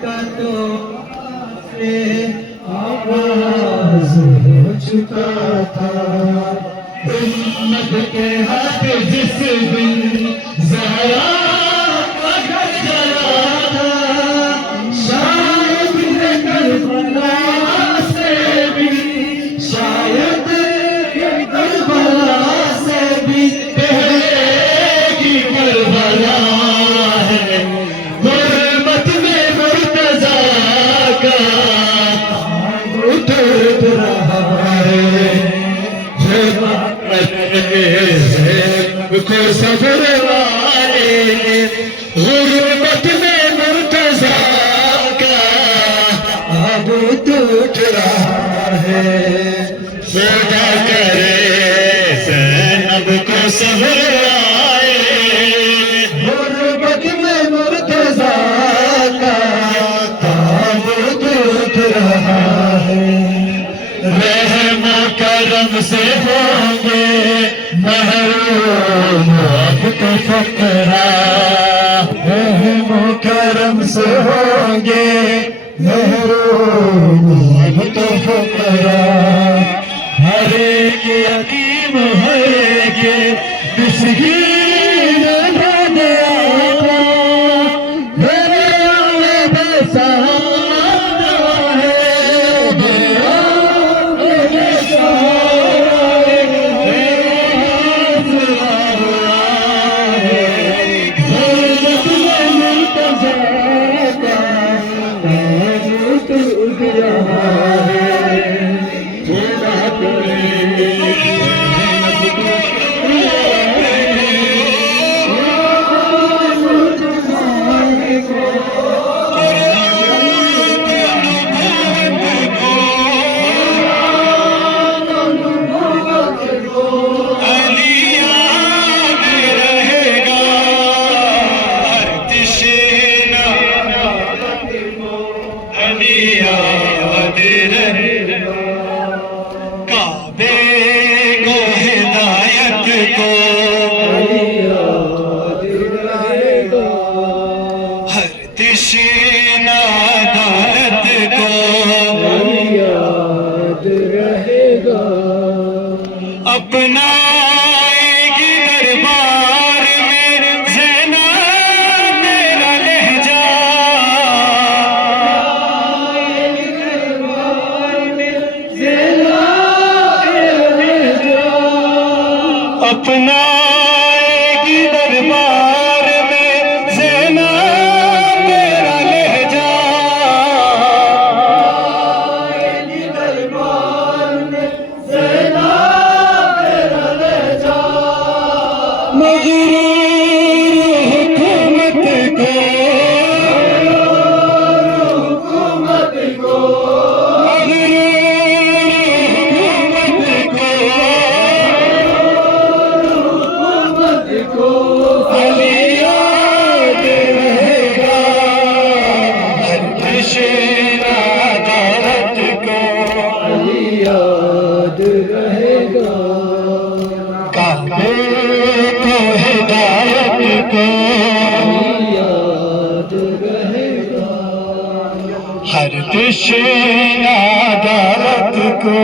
का तो से आवाज हो चुका था। उम्मत के हाथ जिस दिन ज़हरा का घर जला था, शायद ये करबला से भी, शायद ये करबला से भी पहले की करबला है। गुर्बत में मुर्तज़ा का उठ रहा है। को सब्र वाले गुर्बत में मुर्तज़ा का अब टूट रहा है। खुदा करे ज़ैनब को सब्र वाले गुर्बत में मुर्तज़ा का अब टूट रहा है। रहम करम से होंगे महरूम अब तो फकरा, रहम करम से होंगे महरूम अब तो फकरा। हर एक यतीम हर एक मिस्कीन बन आया, मेरे बेसहारा है, अपनाएगी दरबार में ज़ैनब तेरा लहजा, अपनाएगी दरबार में ज़ैनब तेरा लहजा। याद रहेगा काबे को हिदायत को याद रहेगा, हर दिशा अदालत को